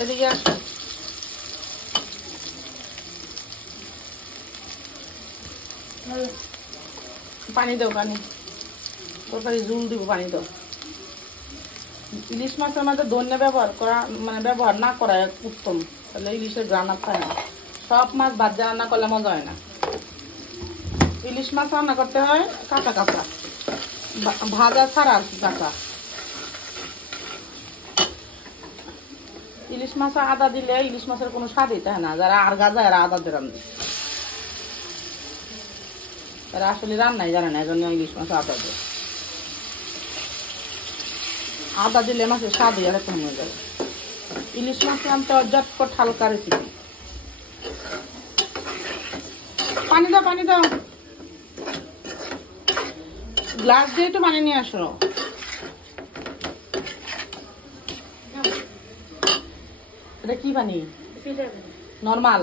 এদিকে আসো। পানি দাও, পানি তরকারি ঝুল দিব, পানি দাও। ইলিশ মাছের মধ্যে ধনে ব্যবহার করা মানে ব্যবহার না করা উত্তম, তাহলে ইলিশের রান্না পায় না। সব মাছ ভাজা রান্না করলে মজা হয় না। ইলিশ মাছ রান্না করতে হয় কাঁচা কাঁচা, ভাজা ছাড়া আর কি কাঁচা। ইলিশ মাছে আদা দিলে ইলিশ মাছের কোনো স্বাদই থাকে না। যারা আর গাজা এরা আদা দিয়ে রান্না, তারা আসলে রান্নাই জানে না, এই জন্য ইলিশ মাছে আদা দেয়। আদা দিলে মাছের স্বাদই এরকম হয়ে যাবে। ইলিশ মাছ আনতে ঝটপট হালকা রেসিপি। পানি দাও, পানি দাও, গ্লাস দিয়ে একটু পানি নিয়ে আসো। এটা কি পানি? নর্মাল,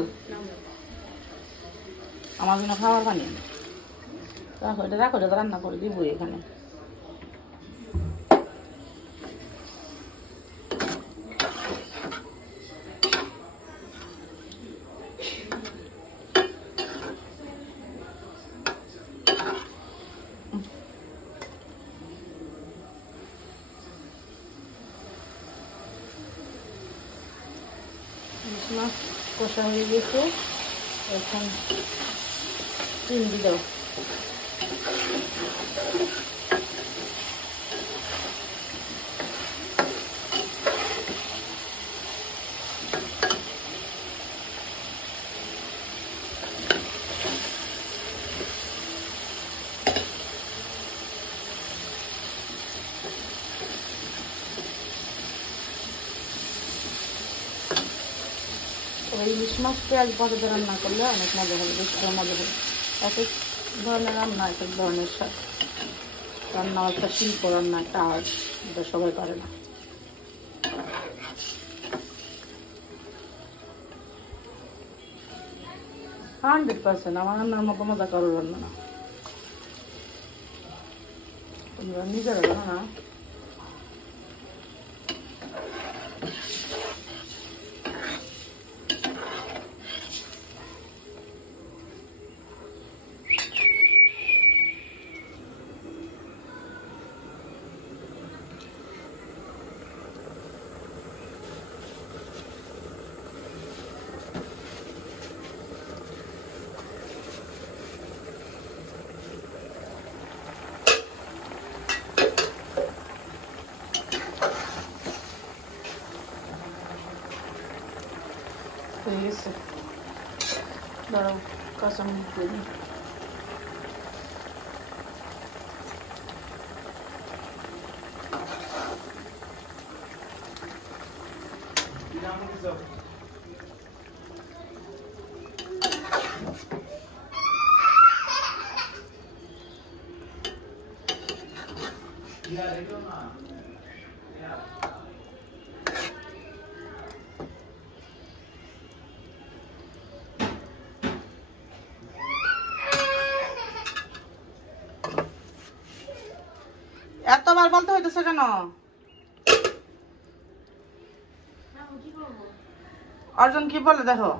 আমার জন্য খাওয়ার পানি। রাখো, এটা রাখো, এটা রান্না করে দিব এখানে। মাছ কষা হয়ে গেছে, এখন চিংড়ি দাও। ইলিশ মাছ পেঁয়াজ বাজাতে রান্না করলে অনেক মজা হবে, বেশি মজা হবে। এক এক ধরনের রান্না এক এক ধরনের স্বাদ। রান্না একটা শিল্প, রান্না একটা আর্ট, এটা সবাই পারে না। 100% আমার রান্নার মতো মজা কারোর রান্না না। তোমরা নিজেরা জানো না। হয়ে গেছে, দাঁড়াও কাঁচামরিচ দিয়ে দিই। এতবার বলতে হইতেছে কেন? অর্জুন কি বলে দেখো।